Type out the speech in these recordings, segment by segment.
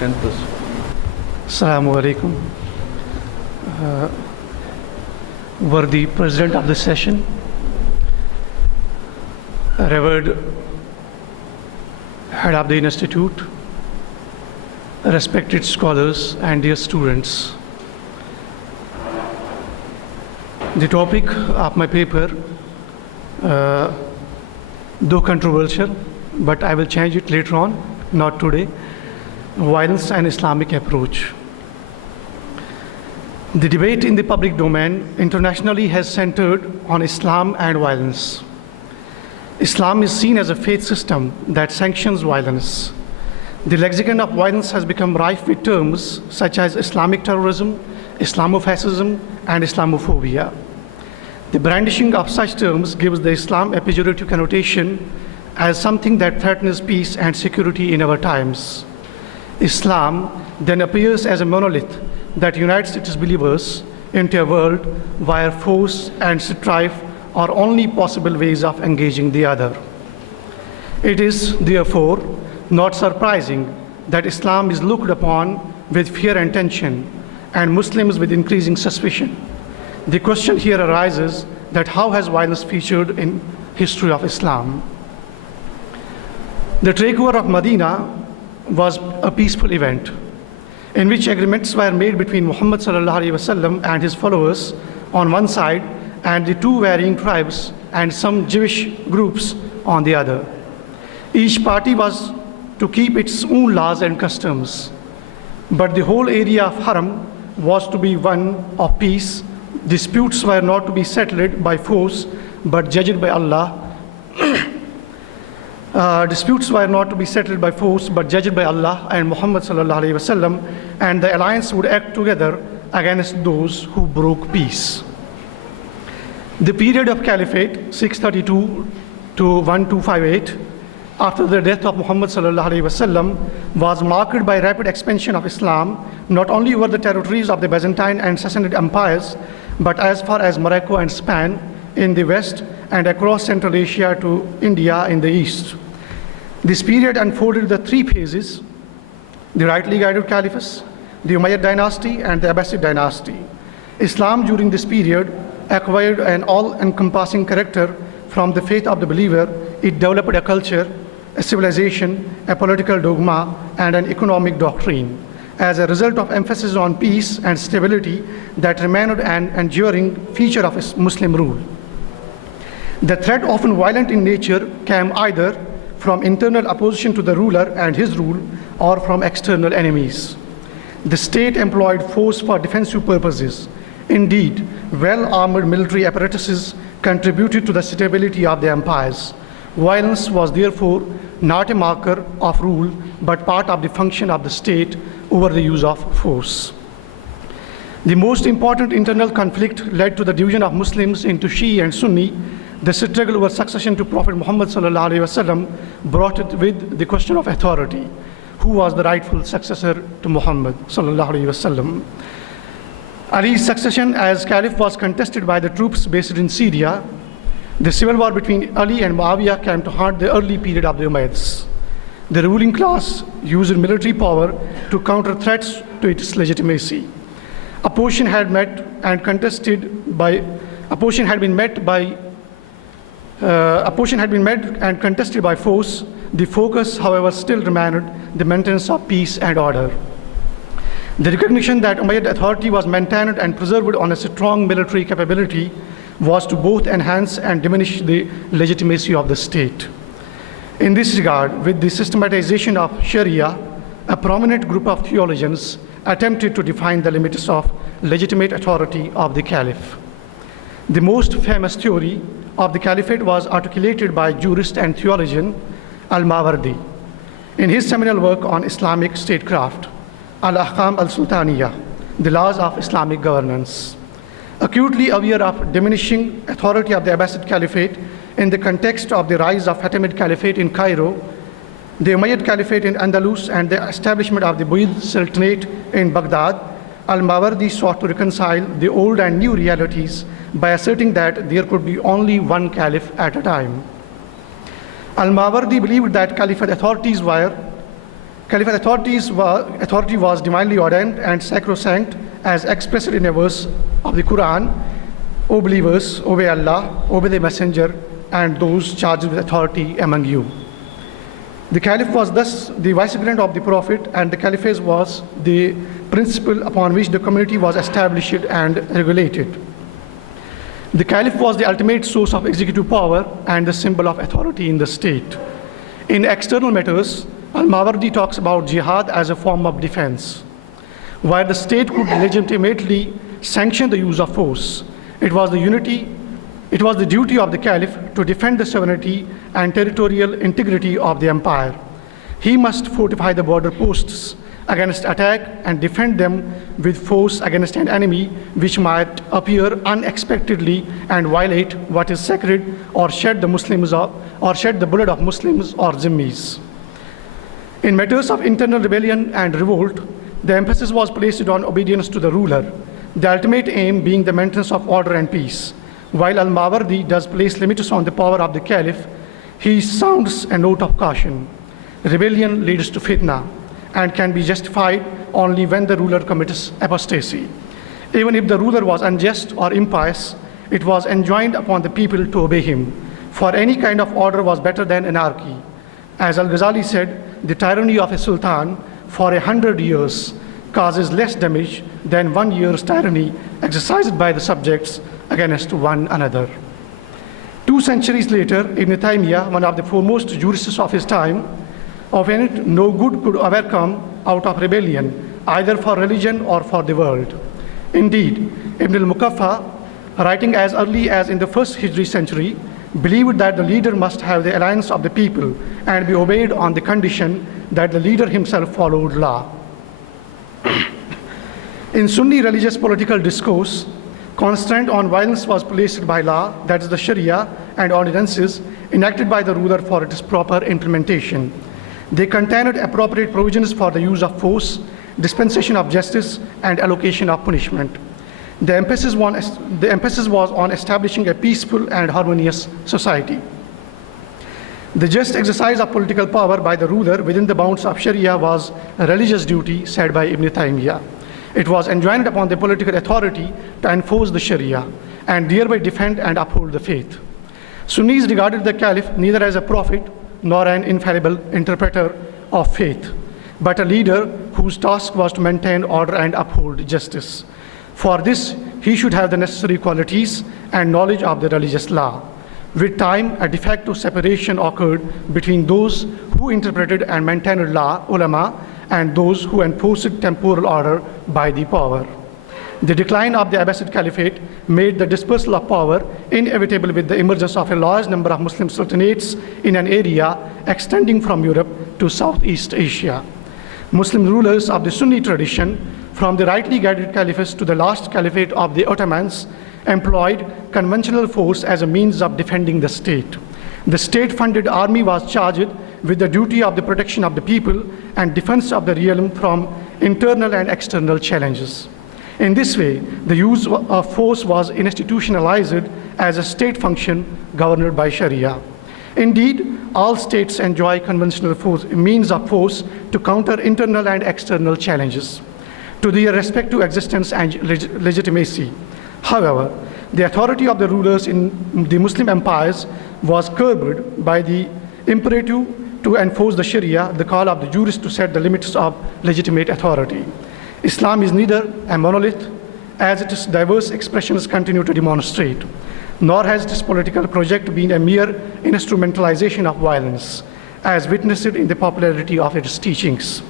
10%. Assalamu alaikum. Worthy President of the session, revered Head of the Institute, respected scholars and dear students. The topic of my paper, though controversial, but I will change it later on, not today, violence and Islamic approach. The debate in the public domain internationally has centered on Islam and violence. Islam is seen as a faith system that sanctions violence. The lexicon of violence has become rife with terms such as Islamic terrorism, Islamofascism, and Islamophobia. The brandishing of such terms gives the Islam a pejorative connotation as something that threatens peace and security in our times. Islam then appears as a monolith that unites its believers into a world where force and strife are only possible ways of engaging the other. It is, therefore, not surprising that Islam is looked upon with fear and tension, and Muslims with increasing suspicion. The question here arises that how has violence featured in history of Islam? The takeover of Medina was a peaceful event in which agreements were made between Muhammad ﷺ and his followers on one side and the two varying tribes and some Jewish groups on the other. Each party was to keep its own laws and customs, but the whole area of Haram was to be one of peace. Disputes were not to be settled by force but judged by Allah. Disputes were not to be settled by force but judged by Allah and Muhammad ﷺ, and the alliance would act together against those who broke peace. The period of Caliphate, 632 to 1258, after the death of Muhammad ﷺ, was marked by rapid expansion of Islam, not only over the territories of the Byzantine and Sassanid empires, but as far as Morocco and Spain in the west and across Central Asia to India in the east. This period unfolded the three phases: the rightly guided caliphs, the Umayyad dynasty, and the Abbasid dynasty. Islam during this period acquired an all-encompassing character from the faith of the believer. It developed a culture, a civilization, a political dogma, and an economic doctrine. As a result of emphasis on peace and stability that remained an enduring feature of Muslim rule. The threat, often violent in nature, came either from internal opposition to the ruler and his rule or from external enemies. The state employed force for defensive purposes. Indeed, well-armored military apparatuses contributed to the stability of the empires. Violence was therefore not a marker of rule, but part of the function of the state over the use of force. The most important internal conflict led to the division of Muslims into Shia and Sunni. The struggle over succession to Prophet Muhammad ﷺ brought it with the question of authority. Who was the rightful successor to Muhammad ﷺ? Ali's succession as caliph was contested by the troops based in Syria. The civil war between Ali and Muawiyah came to haunt the early period of the Umayyads. The ruling class used military power to counter threats to its legitimacy. Opposition had been met and contested by force. The focus, however, still remained the maintenance of peace and order. The recognition that Umayyad authority was maintained and preserved on a strong military capability was to both enhance and diminish the legitimacy of the state. In this regard, with the systematization of Sharia, a prominent group of theologians attempted to define the limits of legitimate authority of the caliph. The most famous theory of the caliphate was articulated by jurist and theologian Al-Mawardi in his seminal work on Islamic statecraft, Al-Ahkam al-Sultaniyah, the laws of Islamic governance. Acutely aware of diminishing authority of the Abbasid Caliphate in the context of the rise of Fatimid Caliphate in Cairo, the Umayyad Caliphate in Andalus, and the establishment of the Buyid Sultanate in Baghdad, Al-Mawardi sought to reconcile the old and new realities by asserting that there could be only one caliph at a time. Al-Mawardi believed that caliphate authorities were Caliphate authority was divinely ordained and sacrosanct, as expressed in a verse of the Quran: O believers, obey Allah, obey the Messenger, and those charged with authority among you. The Caliph was thus the vicegerent of the Prophet, and the Caliphate was the principle upon which the community was established and regulated. The Caliph was the ultimate source of executive power and the symbol of authority in the state. In external matters, Al-Mawardi talks about jihad as a form of defense. While the state could legitimately sanction the use of force, it was the duty of the Caliph to defend the sovereignty and territorial integrity of the empire. He must fortify the border posts against attack and defend them with force against an enemy which might appear unexpectedly and violate what is sacred, or shed the blood of Muslims or Zimmis. In matters of internal rebellion and revolt, the emphasis was placed on obedience to the ruler, the ultimate aim being the maintenance of order and peace. While Al-Mawardi does place limits on the power of the Caliph, he sounds a note of caution. Rebellion leads to fitna and can be justified only when the ruler commits apostasy. Even if the ruler was unjust or impious, it was enjoined upon the people to obey him, for any kind of order was better than anarchy. As Al-Ghazali said, the tyranny of a sultan for 100 years causes less damage than 1 year's tyranny exercised by the subjects against one another. 2 centuries later, Ibn Taymiyyah, one of the foremost jurists of his time, opined no good could ever come out of rebellion, either for religion or for the world. Indeed, Ibn al-Mukaffa, writing as early as in the 1st Hijri century, believed that the leader must have the alliance of the people and be obeyed on the condition that the leader himself followed law. In Sunni religious political discourse, constraint on violence was placed by law, that is the Sharia, and ordinances enacted by the ruler for its proper implementation. They contained appropriate provisions for the use of force, dispensation of justice, and allocation of punishment. The emphasis was on establishing a peaceful and harmonious society. The just exercise of political power by the ruler within the bounds of Sharia was a religious duty, said by Ibn Taymiyyah. It was enjoined upon the political authority to enforce the Sharia and thereby defend and uphold the faith. Sunnis regarded the Caliph neither as a prophet nor an infallible interpreter of faith, but a leader whose task was to maintain order and uphold justice. For this, he should have the necessary qualities and knowledge of the religious law. With time, a de facto separation occurred between those who interpreted and maintained law, ulama, and those who enforced temporal order by the power. The decline of the Abbasid Caliphate made the dispersal of power inevitable with the emergence of a large number of Muslim sultanates in an area extending from Europe to Southeast Asia. Muslim rulers of the Sunni tradition, from the rightly guided caliphates to the last caliphate of the Ottomans, employed conventional force as a means of defending the state. The state-funded army was charged with the duty of the protection of the people and defense of the realm from internal and external challenges. In this way, the use of force was institutionalized as a state function governed by Sharia. Indeed, all states enjoy conventional means of force to counter internal and external challenges to their respective existence and legitimacy. However, the authority of the rulers in the Muslim empires was curbed by the imperative to enforce the Sharia, the call of the jurist to set the limits of legitimate authority. Islam is neither a monolith, as its diverse expressions continue to demonstrate, nor has this political project been a mere instrumentalization of violence, as witnessed in the popularity of its teachings.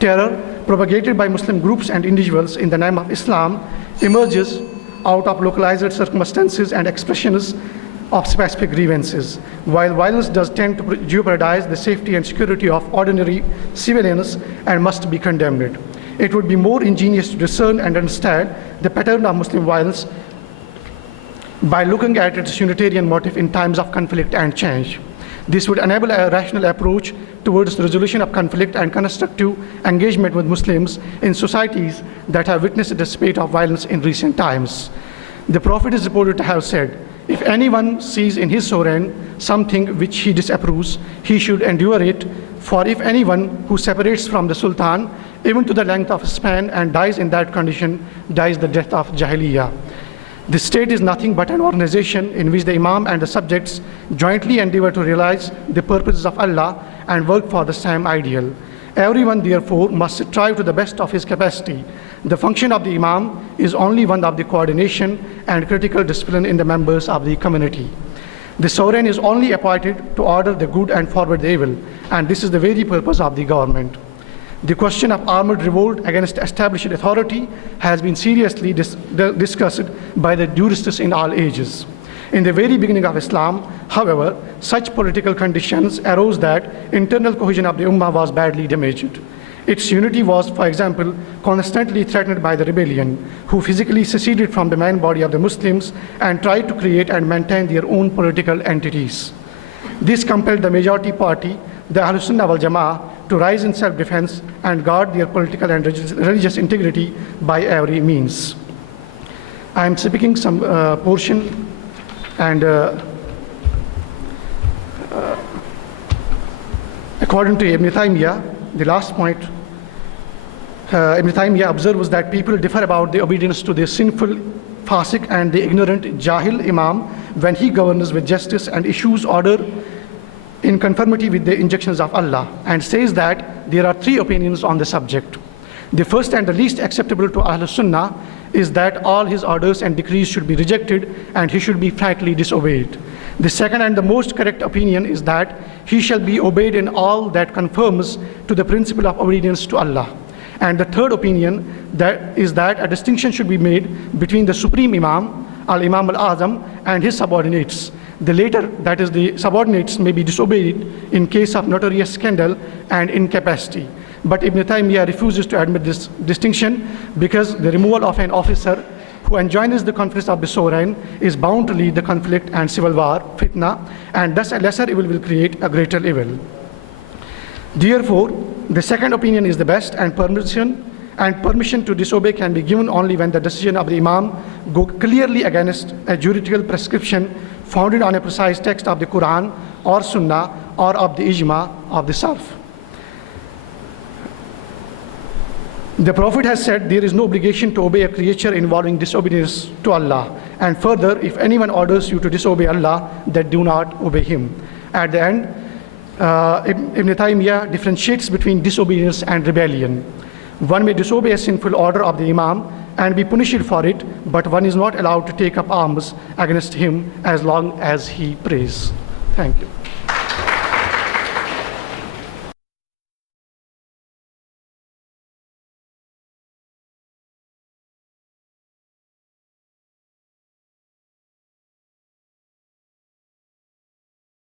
Terror, propagated by Muslim groups and individuals in the name of Islam, emerges out of localized circumstances and expressions of specific grievances. While violence does tend to jeopardize the safety and security of ordinary civilians and must be condemned, it would be more ingenious to discern and understand the pattern of Muslim violence by looking at its unitarian motive in times of conflict and change. This would enable a rational approach towards the resolution of conflict and constructive engagement with Muslims in societies that have witnessed a spate of violence in recent times. The Prophet is reported to have said, If anyone sees in his sovereign something which he disapproves, he should endure it, for if anyone who separates from the sultan, even to the length of a span, and dies in that condition, dies the death of Jahiliyyah. The state is nothing but an organization in which the Imam and the subjects jointly endeavor to realize the purposes of Allah and work for the same ideal. Everyone, therefore, must strive to the best of his capacity. The function of the Imam is only one of the coordination and critical discipline in the members of the community. The sovereign is only appointed to order the good and forward the evil, and this is the very purpose of the government. The question of armed revolt against established authority has been seriously discussed by the jurists in all ages. In the very beginning of Islam, however, such political conditions arose that internal cohesion of the Ummah was badly damaged. Its unity was, for example, constantly threatened by the rebellion, who physically seceded from the main body of the Muslims and tried to create and maintain their own political entities. This compelled the majority party, the Ahlul Sunnah wal Jama'ah, to rise in self-defense and guard their political and religious integrity by every means. I am speaking some portion, and according to Ibn Taymiyyah, the last point, Ibn Taymiyyah observes that people differ about the obedience to the sinful fasik and the ignorant jahil imam when he governs with justice and issues order in conformity with the injunctions of Allah, and says that there are three opinions on the subject. The first and the least acceptable to Ahlul Sunnah is that all his orders and decrees should be rejected and he should be frankly disobeyed. The second and the most correct opinion is that he shall be obeyed in all that conforms to the principle of obedience to Allah. And the third opinion is that a distinction should be made between the Supreme Imam, Al-Imam Al-Azam, and his subordinates. The later, that is the subordinates, may be disobeyed in case of notorious scandal and incapacity. But Ibn Taymiyyah refuses to admit this distinction because the removal of an officer who enjoins the conflicts of the sovereign is bound to lead the conflict and civil war, fitna, and thus a lesser evil will create a greater evil. Therefore, the second opinion is the best, and permission to disobey can be given only when the decision of the Imam go clearly against a juridical prescription founded on a precise text of the Quran or Sunnah or of the Ijma of the Salaf. The Prophet has said there is no obligation to obey a creature involving disobedience to Allah. And further, if anyone orders you to disobey Allah, then do not obey him. At the end, Ibn Taymiyyah differentiates between disobedience and rebellion. One may disobey a sinful order of the Imam and be punished for it, but one is not allowed to take up arms against him as long as he prays. Thank you.